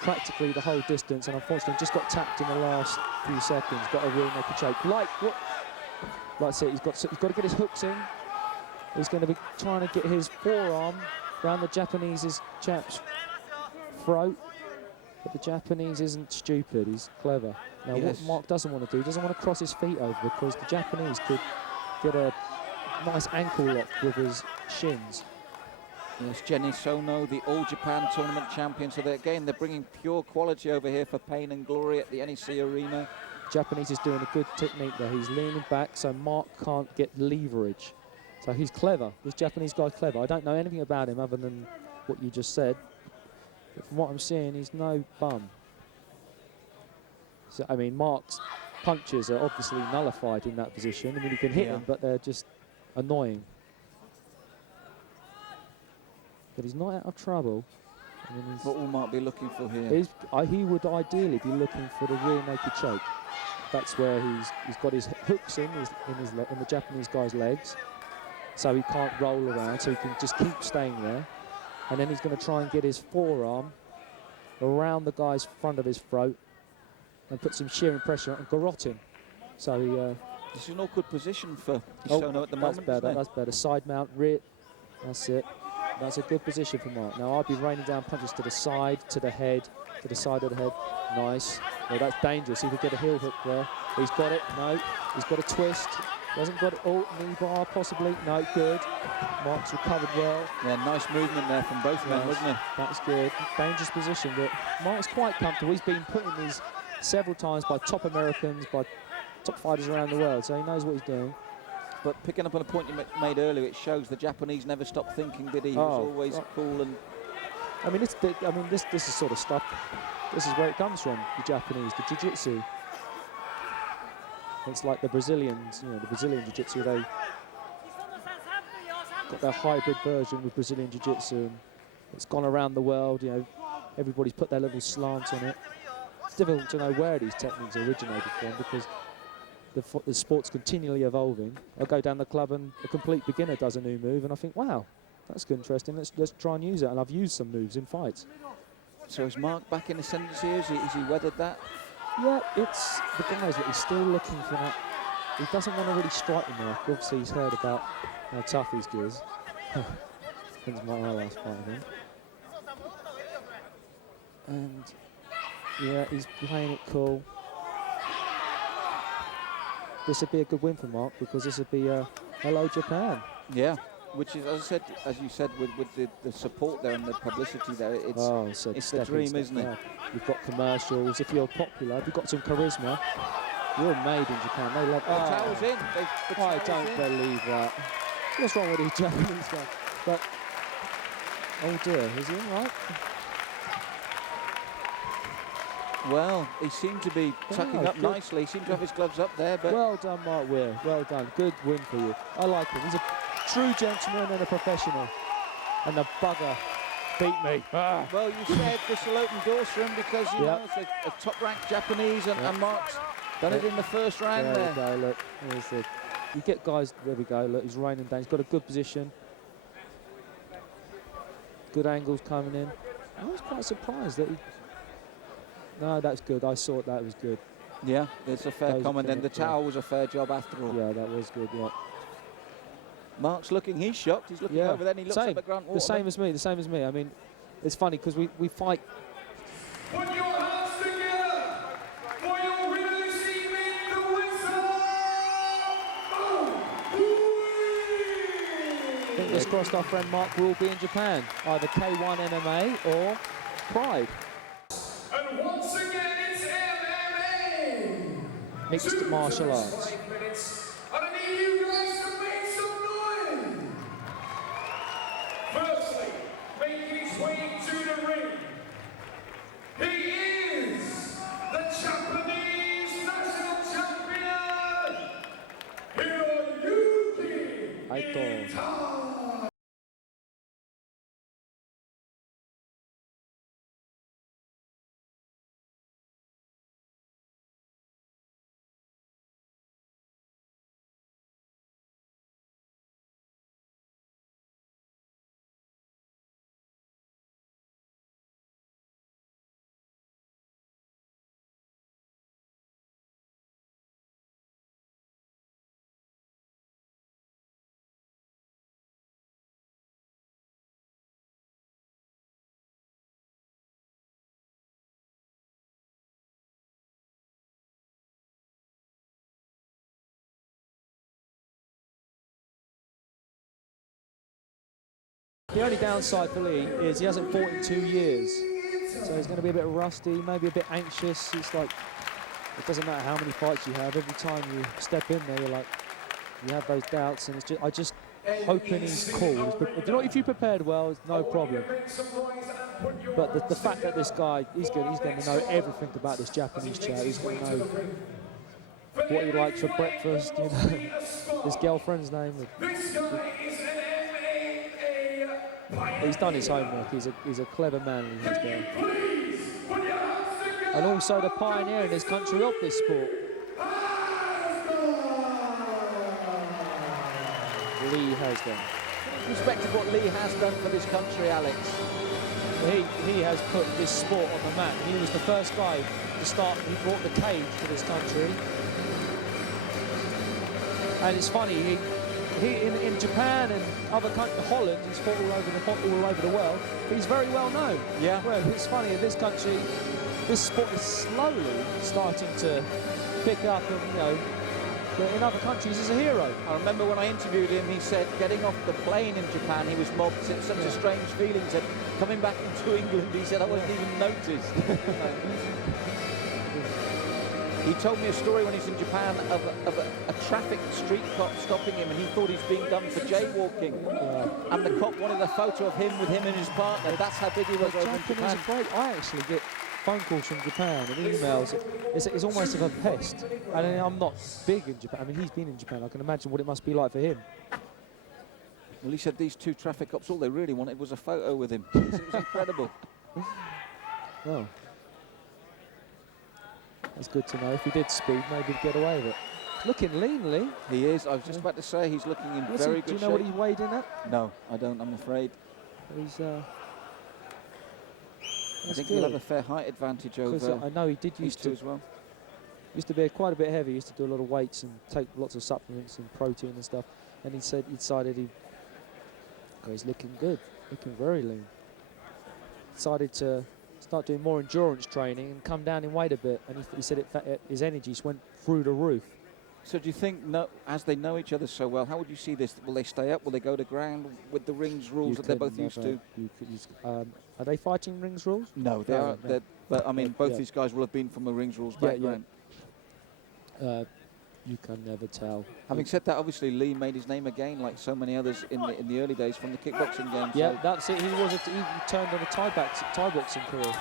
practically the whole distance, and unfortunately just got tapped in the last few seconds. Got a rear naked choke. Like I said, he's got to get his hooks in. He's going to be trying to get his forearm around the Japanese chap's throat. But the Japanese isn't stupid, he's clever. Now what Mark doesn't want to do, he doesn't want to cross his feet over, because the Japanese could get a nice ankle lock with his shins. Yes, Jenny Sono, the All Japan Tournament champion. So they're bringing pure quality over here for pain and glory at the NEC Arena. Japanese is doing a good technique there. He's leaning back so Mark can't get leverage. So he's clever. This Japanese guy's clever. I don't know anything about him other than what you just said. But from what I'm seeing, he's no bum. So, I mean, Mark's punches are obviously nullified in that position. I mean, he can hit them, but they're just annoying. But he's not out of trouble. I mean, what will Mark be looking for here? He would ideally be looking for the rear naked choke. That's where he's got his hooks in the Japanese guy's legs, so he can't roll around, so he can just keep staying there. And then he's going to try and get his forearm around the guy's front of his throat and put some shearing pressure and garrote him. So he, this is an awkward position for Isono at the moment. That's better. Side mount, rear. That's it. That's a good position for Mark. Now I'll be raining down punches to the side, to the head, to the side of the head. Nice. Well, that's dangerous. He could get a heel hook there. He's got it. No. He's got a twist. Hasn't got it. Oh, knee bar possibly. No, good. Mark's recovered well. Yeah, nice movement there from both men, wasn't it? That's good. Dangerous position, but Mark's quite comfortable. He's been put in these several times by top Americans, by top fighters around the world, so he knows what he's doing. But picking up on a point you made earlier, it shows the Japanese never stopped thinking, did he? He was always cool and... I mean, this is sort of stuff. This is where it comes from, the Japanese, the jiu-jitsu. It's like the Brazilians, you know, the Brazilian jiu-jitsu, they got their hybrid version with Brazilian jiu-jitsu, and it's gone around the world, you know, everybody's put their little slant on it. It's difficult to know where these techniques originated from, because the sport's continually evolving. I go down the club and a complete beginner does a new move, and I think, wow, that's interesting, let's try and use it, and I've used some moves in fights. So is Mark back in the sentence here? Is he weathered that? Yeah, it's the guys that he's still looking for that. He doesn't want to really strike the Mark. Obviously, he's heard about how tough he is. Depends on my last fight, I think. And yeah, he's playing it cool. This would be a good win for Mark, because this would be hello Japan. Yeah, which is, as I said, as you said, with the support there and the publicity there, it's the dream, isn't it? You've got commercials. If you're popular, if you've got some charisma, you're made in Japan. They love. The towel's in. I don't believe that. What's wrong with these Japanese guys? But oh dear, is he all right? Well, he seemed to be tucking up nicely. He seemed to have his gloves up there. But well done, Mark Wier. Well done. Good win for you. I like him. He's a true gentleman and a professional. And the bugger beat me. Well, you said this will open doors for him, because you know it's a top-ranked Japanese, and Mark's done it in the first round there. There we go. Look, you get guys. There we go. Look, he's raining down. He's got a good position. Good angles coming in. I was quite surprised that he. No, that's good. I saw that was good. Yeah, it's a fair comment. Then the towel was a fair job after all. Yeah, that was good. Yeah. Mark's looking. He's shocked. He's looking over there. And he looks up at Grant Waterman. The same as me. I mean, it's funny because we fight. Put your hands together for your winner this evening, the whistle. Fingers crossed, our friend Mark will be in Japan, either K1 MMA or Pride. And once again, it's MMA. Mixed martial arts. And I need you guys to make some noise. Firstly, making his way to the ring, he is the Japanese national champion, Eugene Jackson. The only downside for Lee is he hasn't fought in 2 years. So he's going to be a bit rusty, maybe a bit anxious. It's like, it doesn't matter how many fights you have. Every time you step in there, you're like, you have those doubts. And it's just, I just hoping he's cool. If you prepared well, it's no problem. But the fact that this guy, he's going to know everything about this Japanese chap. He's going to know what he likes for breakfast, you know, his girlfriend's name. He's done his homework. He's a clever man, Hasdell. And also the pioneer in this country of this sport. Lee Hasdell. Respect to what Lee has done for this country, Alex. He has put this sport on the map. He was the first guy to start. He brought the cage to this country. And it's funny, he in Japan and other countries, Holland, he's fought all over the world. But he's very well known. Yeah. Well, it's funny in this country, this sport is slowly starting to pick up, and you know, but in other countries he's a hero. I remember when I interviewed him, he said getting off the plane in Japan, he was mobbed. It's such a strange feeling. He said coming back into England, he said I wasn't even noticed. He told me a story when he's in Japan of a traffic street cop stopping him, and he thought he's being done for jaywalking. Yeah. And the cop wanted a photo of him with him and his partner. That's how big he was over in Japan. I actually get phone calls from Japan and emails. It's almost of a pest. And I'm not big in Japan. I mean, he's been in Japan. I can imagine what it must be like for him. Well, he said these two traffic cops, all they really wanted was a photo with him. It was incredible. Well, that's good to know. If he did speed, maybe he'd get away with it. Looking lean, Lee. He is. I was just about to say he's looking in very good shape. Do you know what he weighed in at? No, I don't, I'm afraid. He's, I think he'll have a fair height advantage over. I know he did used to as well. Used to be quite a bit heavy. He used to do a lot of weights and take lots of supplements and protein and stuff. And he said he decided he's looking good, looking very lean. Decided to start doing more endurance training and come down in weight a bit. And he said his energy just went through the roof. So do you think, as they know each other so well, how would you see this? Will they stay up? Will they go to ground with the rings rules that they're both used to? Are they fighting rings rules? No, they are. No. But I mean, both these guys will have been from a rings rules background. You can never tell. Having said that, obviously Lee made his name again, like so many others in the early days from the kickboxing games. Yeah, that's it. He turned on a Thai boxing career.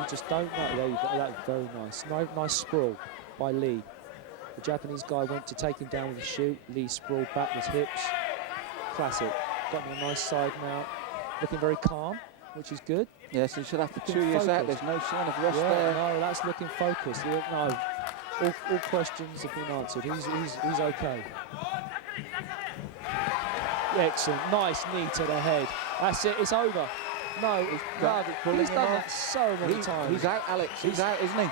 You just don't know. There you go. That's very nice. Nice sprawl by Lee. The Japanese guy went to take him down with a shoot. Lee sprawled back with hips. Classic. Got him a nice side mount. Looking very calm, which is good. Yes, he should have to 2 years out. There's no sign of rust there. No, that's looking focused. No, all questions have been answered. He's okay. Excellent. Nice knee to the head. That's it. It's over. No, he's done that so many times. He's out, Alex. He's out, isn't he?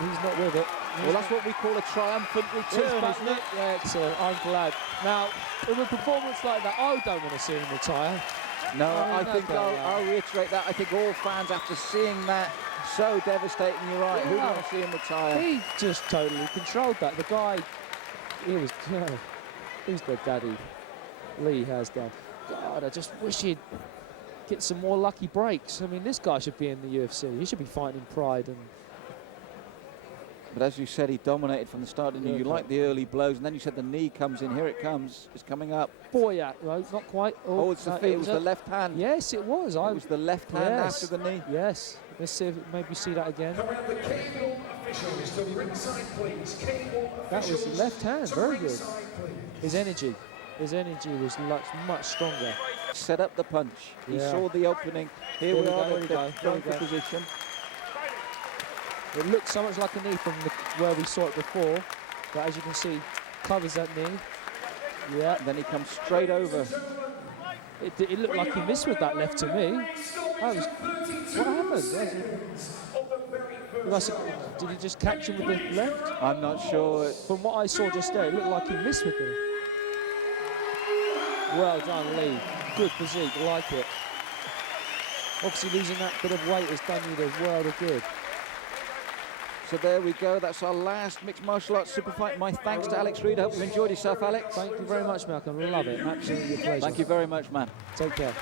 He's not with it. Well, that's what we call a triumphant return, isn't it? Yeah, excellent. I'm glad. Now, with a performance like that, I don't want to see him retire. No, I think I'll reiterate that. I think all fans, after seeing that, so devastating, you're right. Who want to see him retire? He just totally controlled that. The guy, he's the daddy. Lee Hasdell. God, I just wish he'd get some more lucky breaks. I mean, this guy should be in the UFC. He should be fighting in Pride. But as you said, he dominated from the start, didn't you? You like the early blows, and then you said the knee comes in. Here it comes. It's coming up. Boy, no, not quite. Oh, it's the feet. It was the left hand. Yes, it was. It was the left hand after the knee. Yes. Let's see if maybe see that again. That was the left hand. Very good. His energy was much stronger. Set up the punch. He saw the opening. Here we are in the position. It looked so much like a knee from where we saw it before, but as you can see, covers that knee. Yeah. And then he comes straight over. It looked like he missed with that left to me. What happened? Did he just catch him with the left? I'm not sure. From what I saw just there, it looked like he missed with it. Well done, Lee. Good physique, like it. Obviously losing that bit of weight has done you the world of good. So there we go. That's our last mixed martial arts super fight. My thanks to Alex Reid. I hope you enjoyed yourself, Alex. Thank you very much, Malcolm. I love it. Absolutely a pleasure. Thank you very much, man. Take care.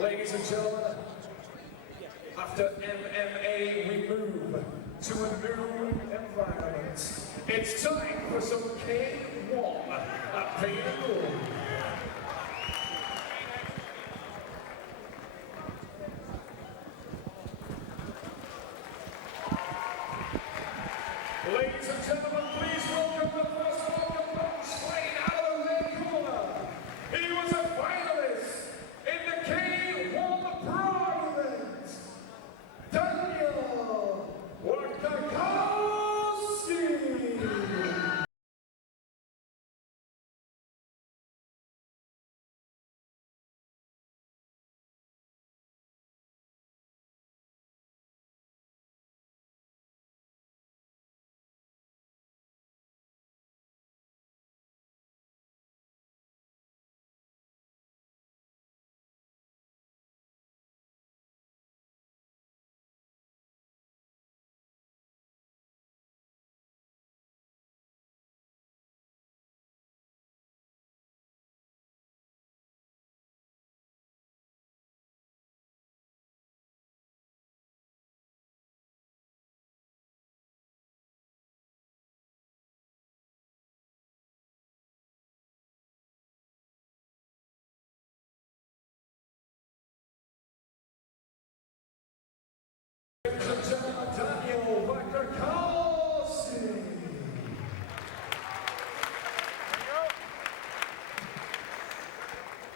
Ladies and gentlemen, after MMA, we move to a new environment. It's time for some K1 at Pele Reid. Ladies and gentlemen, please welcome the first punch straight out of the red corner. He was a finalist in the K1 Pro event. Daniel Wakakowski. Ladies and gentlemen, Daniel Wakakowski.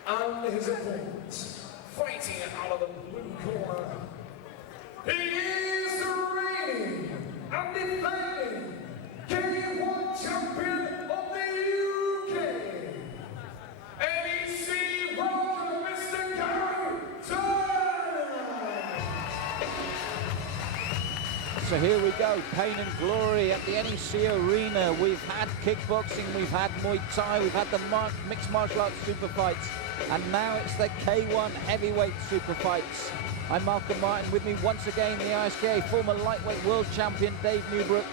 And his opponent, fighting out of the blue corner, he is the reigning and defending K1 champion of the UK, NEC World, Mr. Gary Turner. So here we go, pain and glory at the NEC Arena. We've had kickboxing, we've had Muay Thai, we've had the mixed martial arts super fights, and now it's the K1 heavyweight super fights. I'm Malcolm Martin. With me once again, the ISKA former lightweight world champion Dave Newbrook.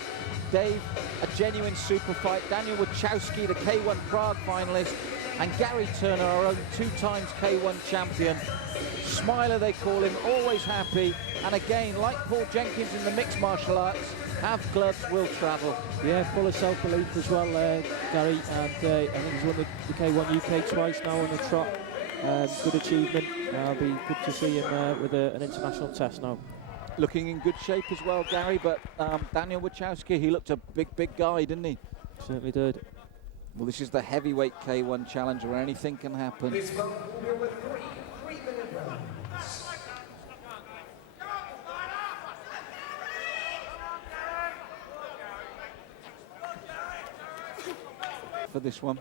Dave, a genuine super fight. Daniel Wachowski, the K1 Prague finalist, and Gary Turner, our own 2 times K1 champion. Smiler, they call him, always happy. And again, like Paul Jenkins in the mixed martial arts, have gloves, will travel. Yeah, full of self-belief as well, Gary, and I think he's won the K1 UK twice now on the trot. Good achievement. It'll be good to see him with an international test now. Looking in good shape as well, Gary, but Daniel Wachowski, he looked a big guy, didn't he? Certainly did. Well, this is the heavyweight K1 challenge where anything can happen. This bout will be over 3-minute rounds. For this one.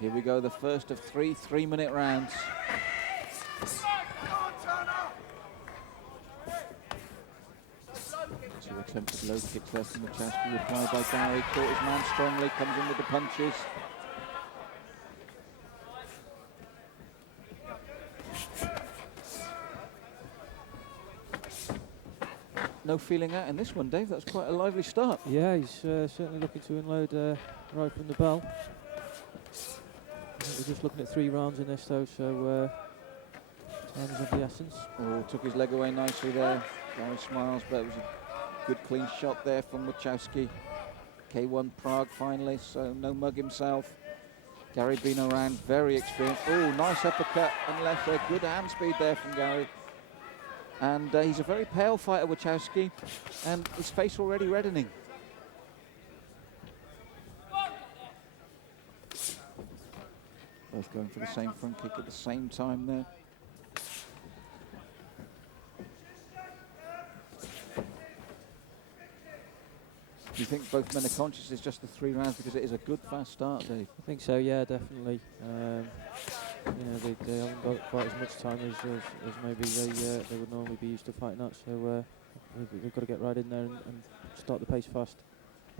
Here we go, the first of 3 3-minute rounds. Two attempted low kicks there from Wachowski, replied by Gary, caught his man strongly, comes in with the punches. No feeling out in this one, Dave. That's quite a lively start. Yeah, he's certainly looking to unload right from the bell. I think we're just looking at 3 rounds in this though, so time is of the essence. Oh, took his leg away nicely there. Gary smiles, but it was a good clean shot there from Wachowski. K1 Prague finalist, so no mug himself. Gary been around, very experienced. Oh, nice uppercut and left there. Good hand speed there from Gary. And he's a very pale fighter, Wachowski, and his face already reddening. Both going for the same front kick at the same time there. Do you think both men are conscious it's just the 3 rounds because it is a good fast start, Dave? I think so, yeah, definitely. You know, they haven't got quite as much time as maybe they would normally be used to fighting at, so They've got to get right in there and start the pace fast.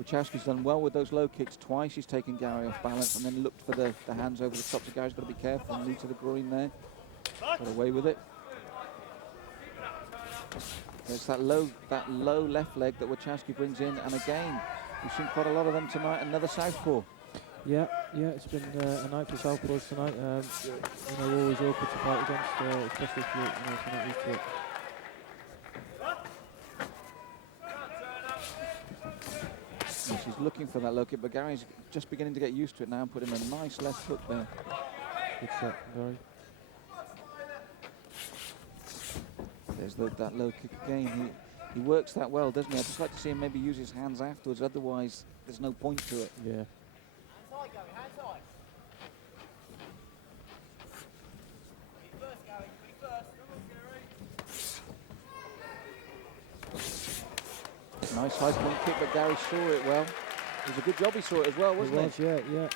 Wachowski's done well with those low kicks twice. He's taken Gary off balance and then looked for the hands over the top. So Gary's got to be careful. Knee to the groin there. Got away with it. There's that low left leg that Wachowski brings in, and again, we've seen quite a lot of them tonight. Another southpaw. Yeah, it's been a night for southpaws tonight. Always awkward to fight against, especially if you're not used to it. And she's looking for that low kick, but Gary's just beginning to get used to it now and put in a nice left hook there. Good shot, Gary. There's that low kick again. He works that well, doesn't he? I'd just like to see him maybe use his hands afterwards, otherwise there's no point to it. Yeah. Nice high point kick, but Gary saw it well. It was a good job he saw it as well, wasn't it? Yeah.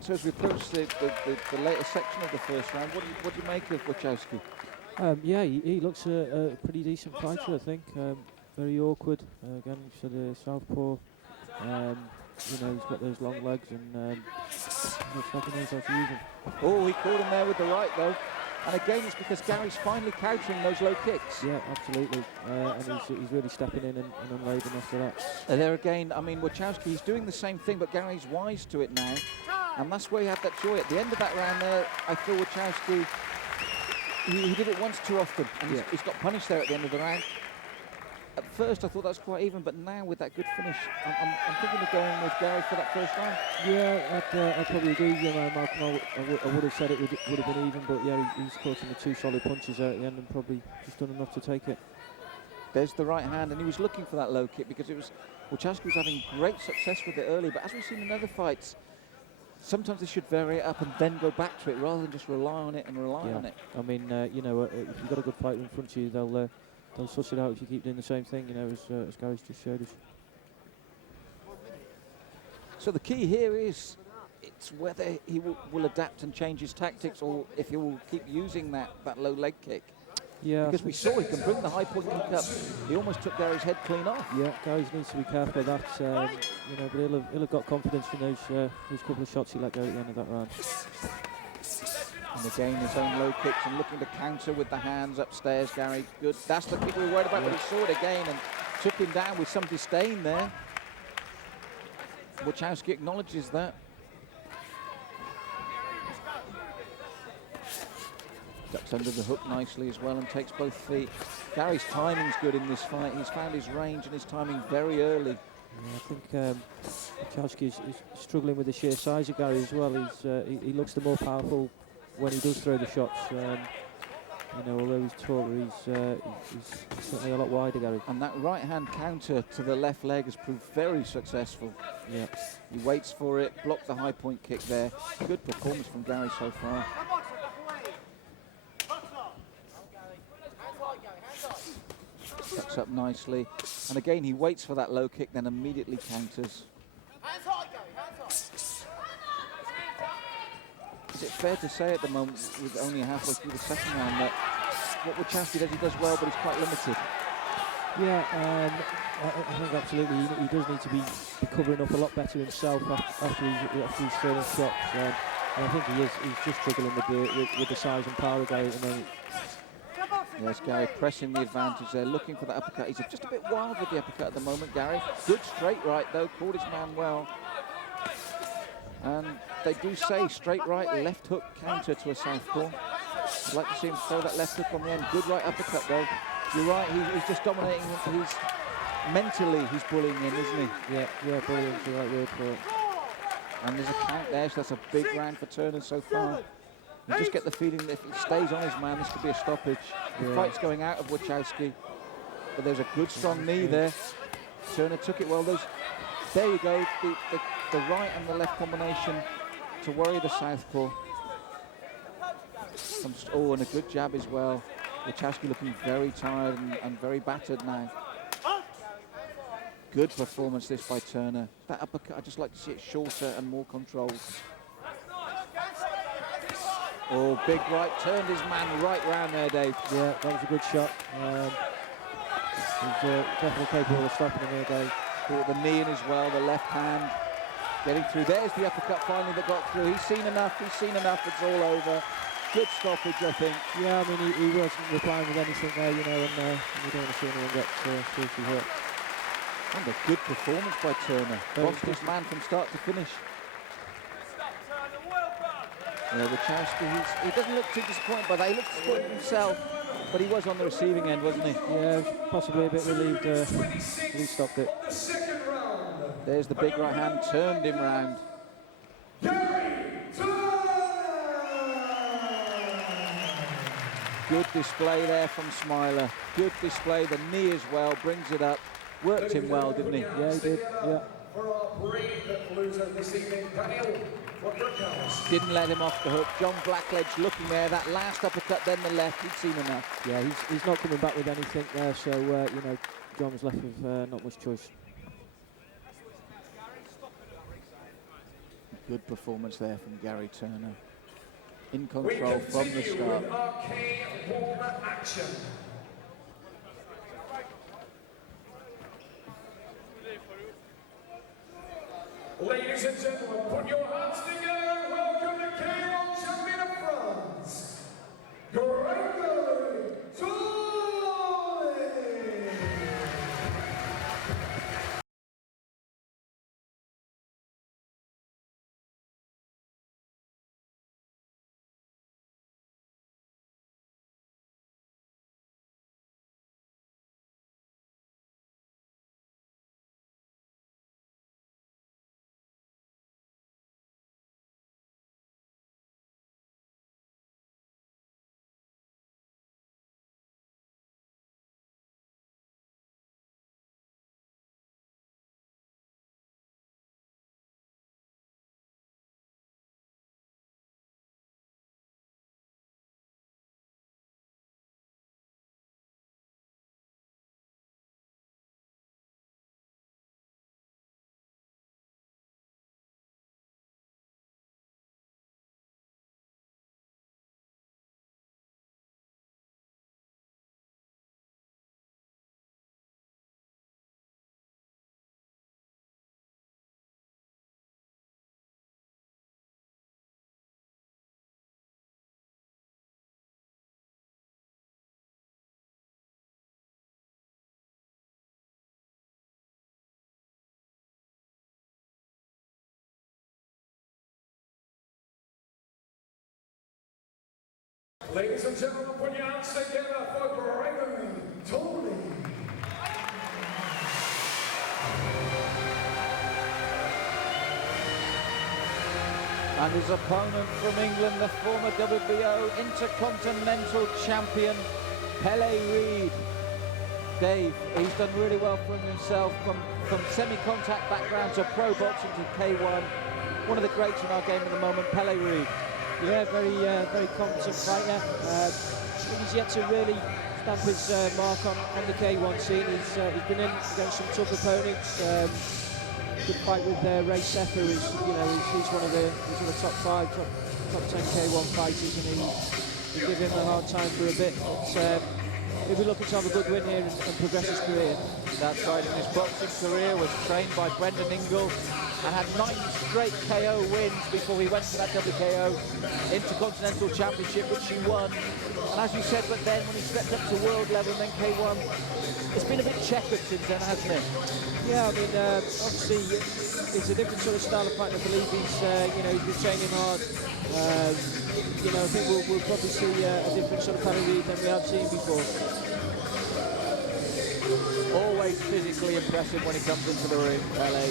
So as we approach the later section of the first round, what do you make of Wachowski? He looks a pretty decent fighter, I think. Very awkward. Again, sort of southpaw. He's got those long legs and looks like he knows how to use them. Oh, he caught him there with the right though. And again, it's because Gary's finally countering those low kicks. Yeah, absolutely. And he's really stepping in and unloading after that. There again, I mean, Wachowski, he's doing the same thing, but Gary's wise to it now. And that's where he had that joy. At the end of that round there, I feel Wachowski, he did it once too often. And he's got punished there at the end of the round. At first, I thought that was quite even, but now with that good finish, I'm thinking of going with Gary for that first round. Yeah, I'd probably agree with you, Malcolm. I would have said it would have been even, but yeah, he's caught him with two solid punches there at the end and probably just done enough to take it. There's the right hand, and he was looking for that low kick because Wachowski was having great success with it early, but as we've seen in other fights, sometimes they should vary it up and then go back to it rather than just rely on it and rely on it. I mean, if you've got a good fighter in front of you, they'll suss it out if you keep doing the same thing, as Gary's just showed us. So the key here is it's whether he will adapt and change his tactics or if he will keep using that low leg kick. Yeah. Because we saw he can bring the high point kick up. He almost took Gary's head clean off. Yeah, Gary needs to be careful of that. But he'll have got confidence in those couple of shots he let go at the end of that round. And again, his own low kicks and looking to counter with the hands upstairs. Gary, good. That's the kick we were worried about, but he saw it again and took him down with some disdain there. Wachowski acknowledges that. Ducks under the hook nicely as well and takes both feet. Gary's timing's good in this fight. He's found his range and his timing very early. Yeah, I think Wachowski is struggling with the sheer size of Gary as well. He looks the more powerful when he does throw the shots. Although he's taller, he's certainly a lot wider, Gary. And that right-hand counter to the left leg has proved very successful. Yeah. He waits for it, blocked the high point kick there. Good performance from Gary so far. Tucks up nicely. And again, he waits for that low kick, then immediately counters. Is it fair to say at the moment, with only halfway through the second round, that what Wachowski does, he does well, but he's quite limited? Yeah, I think absolutely he does need to be covering up a lot better himself after he's throwing shots. And I think he's just struggling with the size and power of Gary at the moment. Yes, Gary pressing the advantage there, looking for the uppercut. He's just a bit wild with the uppercut at the moment, Gary. Good straight right, though, caught his man well. And they do say straight right, left hook counter to a southpaw. I'd like to see him throw that left hook on the end. Good right uppercut, though. You're right, he's just dominating. Mentally, he's bullying in, isn't he? Yeah, bullying's the right word for it. And there's a count there, so that's a big round for Turner so far. You just get the feeling that if he stays on his man, this could be a stoppage. The fight's going out of Wachowski, but there's a good strong knee there. Turner took it well. There you go, the right and the left combination to worry the southpaw. And a good jab as well. Wachowski looking very tired and very battered now. Good performance this by Turner. That uppercut, I'd just like to see it shorter and more controlled. Oh, big right, turned his man right round there, Dave. Yeah, that was a good shot. He's definitely capable of stopping him here, Dave. Caught the knee in as well, the left hand. Getting through. There's the uppercut finally that got through. He's seen enough, it's all over. Good stoppage, I think. Yeah, I mean, he wasn't replying with anything there, you know, and you don't want to see anyone get seriously hurt. And a good performance by Turner. Boxed his man from start to finish. Yeah, Wachowski, he doesn't look too disappointed by that. He looks disappointed himself, but he was on the receiving end, wasn't he? Yeah, possibly a bit relieved he stopped it. There's the big right hand, turned him round. Good display there from Smiler. Good display, the knee as well, brings it up. Worked him well, didn't he? Yeah, he did, yeah. For our brave loser this evening, Daniel. Didn't let him off the hook. John Blackledge looking there. That last uppercut, then the left. He'd seen enough. Yeah, he's not coming back with anything there, so, you know, John was left with not much choice. Good performance there from Gary Turner. In control from the start. K1 action. Ladies and gentlemen, put your hands together. Welcome to K1 champion of France, Gregory Tolley. Ladies and gentlemen, put your hands together for Gregory Tolley. And his opponent from England, the former WBO Intercontinental Champion, Pele Reid. Dave, he's done really well for himself from semi-contact background to pro boxing to K1. One of the greats in our game at the moment, Pele Reid. Yeah, very competent fighter. He's yet to really stamp his mark on the K1 scene. He's been in against some tough opponents. Good fight with Ray Sefer. He's one of the top 5, top 10 K1 fighters, and he give him a hard time for a bit. But he'll be looking to have a good win here and progress his career. That's right. In his boxing career, was trained by Brendan Ingle and had 9 straight KO wins before he went to that WKO Intercontinental Championship, which he won. And as you said, but then when he stepped up to world level and then K1, it's been a bit checkered since then, hasn't it? Yeah, I mean, obviously it's a different sort of style of fighting. I believe he's been training hard. I think we'll probably see a different sort of Pele Reid than we have seen before. Always physically impressive when he comes into the ring, Pele.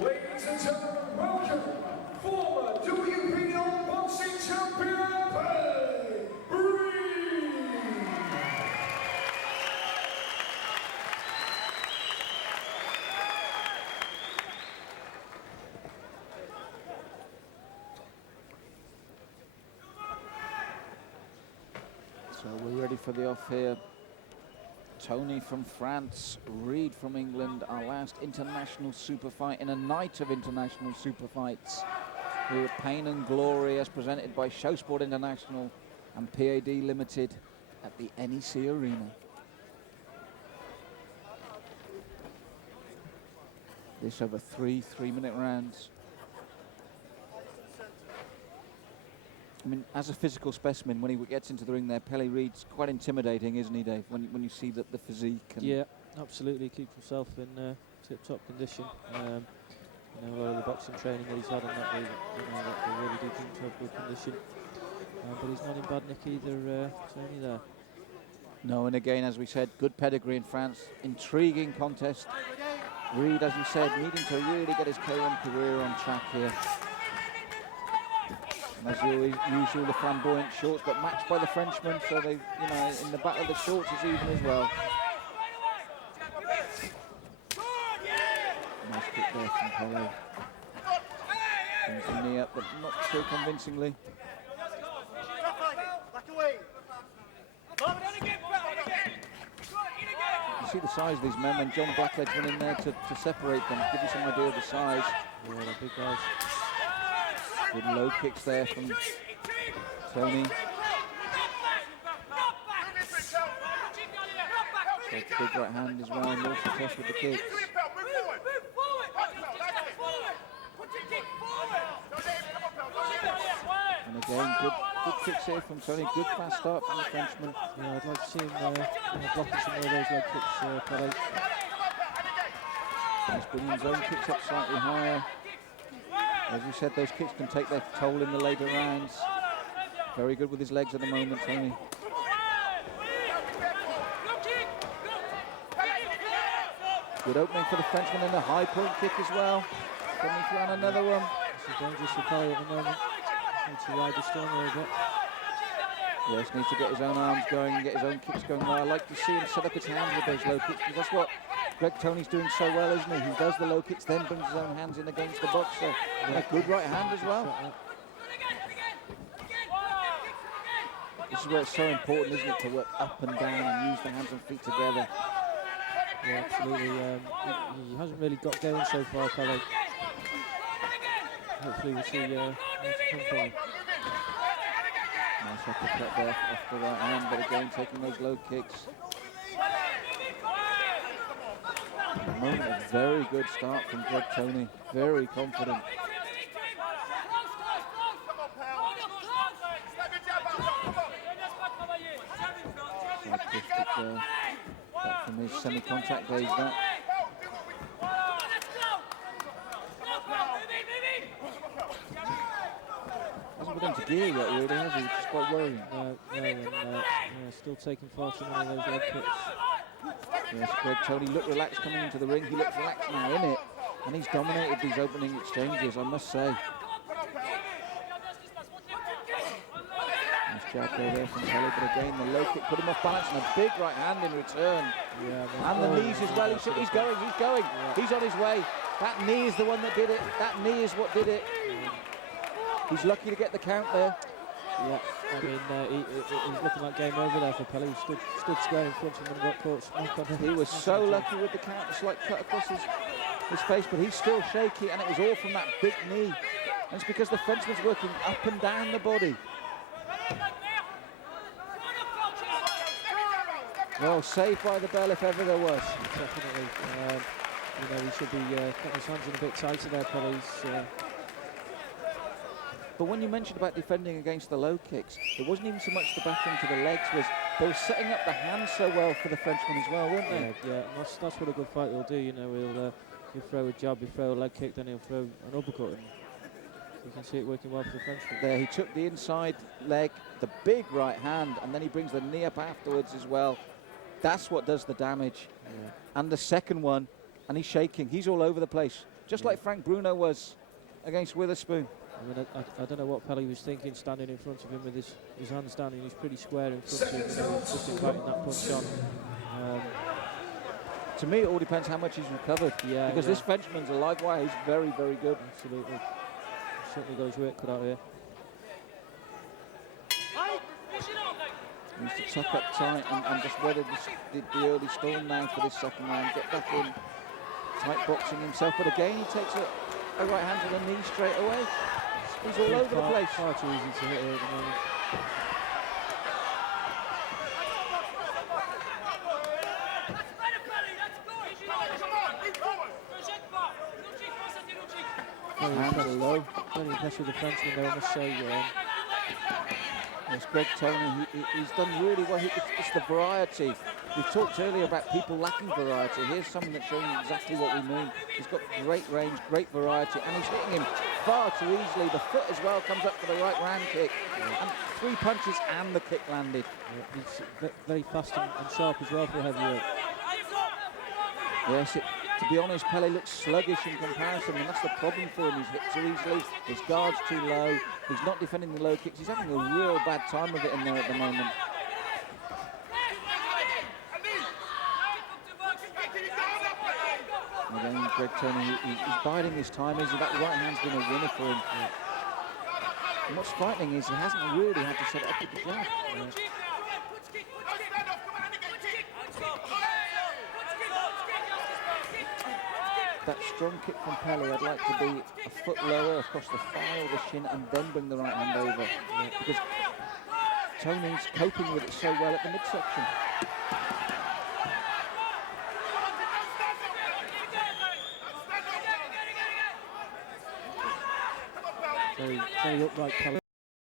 Ladies and gentlemen, welcome for for the off here. Tony from France, Reid from England, our last international super fight in a night of international super fights. Here at Pain and Glory, as presented by Showsport International and PAD Limited at the NEC Arena. This over 3 3-minute rounds. I mean, as a physical specimen, when he gets into the ring there, Pele Reid's quite intimidating, isn't he, Dave? When you see the physique. And yeah, absolutely. Keeps himself in tip-top condition. You know, all the boxing training that he's had, and that they really do keep himself good condition. But he's not in bad nick either, Tony there. No, and again, as we said, good pedigree in France. Intriguing contest. Reid, as you said, needing to really get his K1 career on track here. And as usual, the flamboyant shorts, but matched by the Frenchman, so they, you know, in the battle of the shorts is even as well. Nice kick there from Pele. Brings the knee up, but not so convincingly. You see the size of these men when John Blackledge went in there to separate them, give you some idea of the size. Yeah, they're big guys. Good low kicks there from Tony. So big right hand as well, more success with the kicks. And again, good kicks here from Tony. Good fast start from the Frenchman. Yeah, I'd like to see him blocking some more of those leg kicks, Pele. He's bringing his own kicks up slightly higher. As you said, those kicks can take their toll in the later rounds. Very good with his legs at the moment, Tony. Good opening for the Frenchman and a high point kick as well. Coming through on another one. This is dangerous for Pele at the moment. Needs to ride the storm a little bit. Yes, needs to get his own arms going and get his own kicks going. I like to see him set up his hands with those low kicks, because that's what Greg Tony's doing so well, isn't he? He does the low kicks, then brings his own hands in against the boxer. And a good right hand as well. This is where it's so important, isn't it, to work up and down and use the hands and feet together. Yeah, absolutely. He hasn't really got going so far, Pele. Hopefully we'll see more to come from him. Nice uppercut there off the right hand, but again taking those low kicks. At the moment, a very good start from Greg Tony. Very confident. Side push kick there. Back from his semi-contact days, that. Hasn't got into gear yet, really, has he? Which is quite worrying. No, still taking far too many of those leg kicks. Yes, Greg Tony looked relaxed coming into the ring. He looks relaxed now in it, and he's dominated these opening exchanges, I must say. Nice jab there from Pele, but again the low kick put him off balance, and a big right hand in return. Yeah, and the knees as well. He's going. Yeah. He's on his way. That knee is the one that did it. That knee is what did it. Yeah. He's lucky to get the count there. Yeah, I mean, he's looking like game over there for Pele. He stood square in front of him and got caught smack on him. He was so lucky with the count, a slight cut across his face, but he's still shaky, and it was all from that big knee. And it's because the Frenchman's working up and down the body. Well, saved by the bell if ever there was. Definitely. You know, he should be putting his hands in a bit tighter there, Pele's. But when you mentioned about defending against the low kicks, it wasn't even so much the battering to the legs, was they were setting up the hands so well for the Frenchman as well, weren't they? Yeah, and that's what a good fight will do. You know, he'll throw a jab, he'll throw a leg kick, then he'll throw an uppercut, and you can see it working well for the Frenchman. There, he took the inside leg, the big right hand, and then he brings the knee up afterwards as well. That's what does the damage. Yeah. And the second one, and he's shaking. He's all over the place, just like Frank Bruno was against Witherspoon. I mean, I don't know what Pele was thinking standing in front of him with his hands down, and he's pretty square in front of him, just inviting that punch on. To me, it all depends how much he's recovered. Yeah, because this Frenchman's a live wire. He's very, very good. Absolutely. He's certainly got his work cut out here. Needs to tuck up tight and just weather the early storm now for this second round. Get back in, tight boxing himself. But again, he takes a right hand to the knee straight away. He's all over the place. Far too easy to hit here at the moment. Very impressive the Frenchman there, I must say. Yes, Greg Tony, he's done really well. It's the variety. We talked earlier about people lacking variety. Here's someone that's showing exactly what we mean. He's got great range, great variety, and he's hitting him far too easily. The foot as well comes up for the right round kick. And 3 punches and the kick landed. Yeah, he's very fast and sharp as well for a heavyweight. Yes, to be honest, Pele looks sluggish in comparison, and that's the problem for him. He's hit too easily, his guard's too low, he's not defending the low kicks. He's having a real bad time of it in there at the moment. Again, Greg Tony, he's biding his time. That right hand's been a winner for him. Yeah. And what's frightening is he hasn't really had to set it up with the jab. Yeah. That strong kick from Pele, I'd like to be a foot lower across the thigh or the shin and then bring the right hand over. Yeah. Because Tony's coping with it so well at the midsection. Very upright Pele